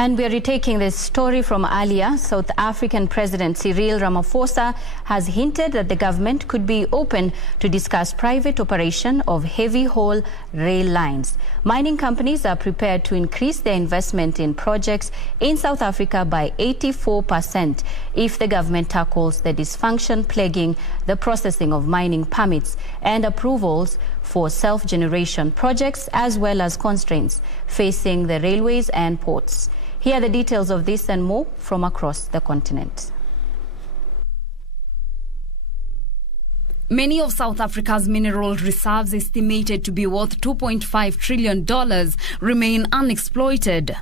And we are retaking this story from earlier. South African President Cyril Ramaphosa has hinted that the government could be open to discuss private operation of heavy-haul rail lines. Mining companies are prepared to increase their investment in projects in South Africa by 84% if the government tackles the dysfunction plaguing the processing of mining permits and approvals for self-generation projects, as well as constraints facing the railways and ports. Here are the details of this and more from across the continent. Many of South Africa's mineral reserves, estimated to be worth $2.5 trillion, remain unexploited.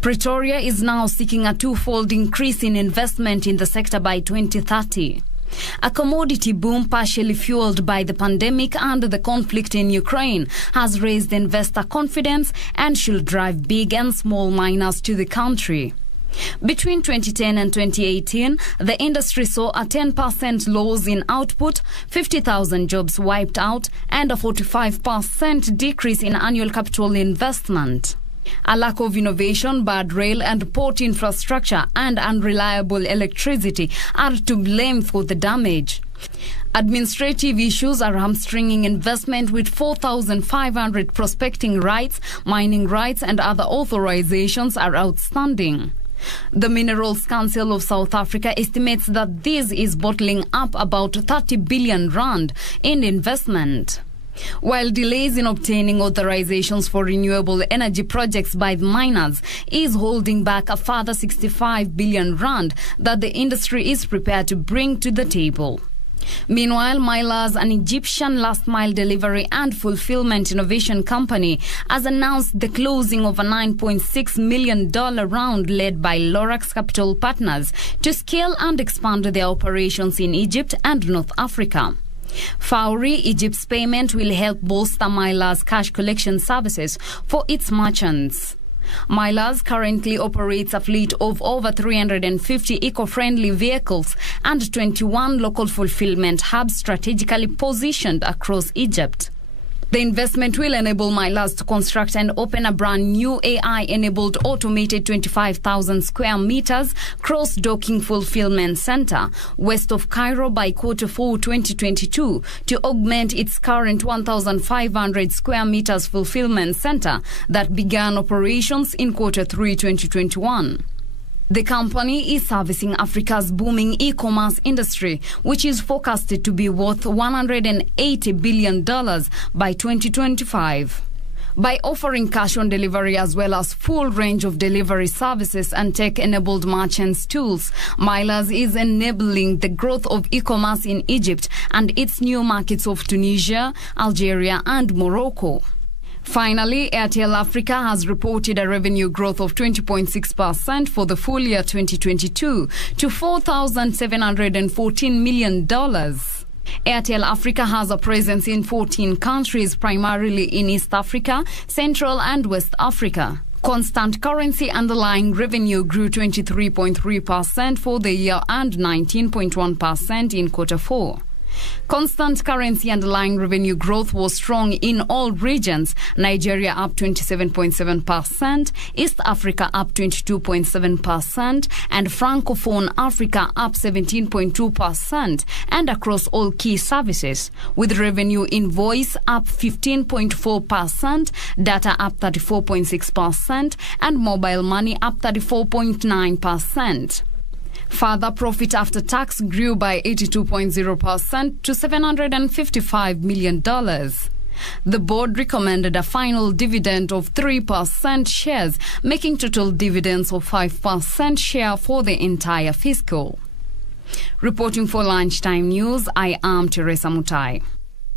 Pretoria is now seeking a twofold increase in investment in the sector by 2030. A commodity boom partially fueled by the pandemic and the conflict in Ukraine has raised investor confidence and should drive big and small miners to the country. Between 2010 and 2018, the industry saw a 10% loss in output, 50,000 jobs wiped out, and a 45% decrease in annual capital investment. A lack of innovation, bad rail and port infrastructure, and unreliable electricity are to blame for the damage. Administrative issues are hamstringing investment, with 4,500 prospecting rights, mining rights and other authorizations are outstanding. The Minerals Council of South Africa estimates that this is bottling up about 30 billion rand in investment. While delays in obtaining authorizations for renewable energy projects by the miners is holding back a further 65 billion rand that the industry is prepared to bring to the table. Meanwhile, Mylas, an Egyptian last-mile delivery and fulfillment innovation company, has announced the closing of a $9.6 million round led by Lorax Capital Partners to scale and expand their operations in Egypt and North Africa. Fowry, Egypt's payment will help bolster Mylas' cash collection services for its merchants. Mylas currently operates a fleet of over 350 eco-friendly vehicles and 21 local fulfillment hubs strategically positioned across Egypt. The investment will enable Mylas to construct and open a brand new AI-enabled automated 25,000 square meters cross-docking fulfillment center west of Cairo by Q4 2022 to augment its current 1,500 square meters fulfillment center that began operations in Q3 2021. The company is servicing Africa's booming e-commerce industry, which is forecasted to be worth $180 billion by 2025. By offering cash on delivery as well as full range of delivery services and tech-enabled merchants tools, Mylas is enabling the growth of e-commerce in Egypt and its new markets of Tunisia, Algeria and Morocco. Finally, Airtel Africa has reported a revenue growth of 20.6% for the full year 2022 to $4,714 million. Airtel Africa has a presence in 14 countries, primarily in East Africa, Central and West Africa. Constant currency underlying revenue grew 23.3% for the year and 19.1% in Q4. Constant currency underlying revenue growth was strong in all regions. Nigeria up 27.7%, East Africa up 22.7%, and Francophone Africa up 17.2%, and across all key services, with revenue in voice up 15.4%, data up 34.6%, and mobile money up 34.9%. Further, profit after tax grew by 82.0% to $755 million. The board recommended a final dividend of 3% shares, making total dividends of 5% share for the entire fiscal. Reporting for Lunchtime News, I am Teresa Mutai.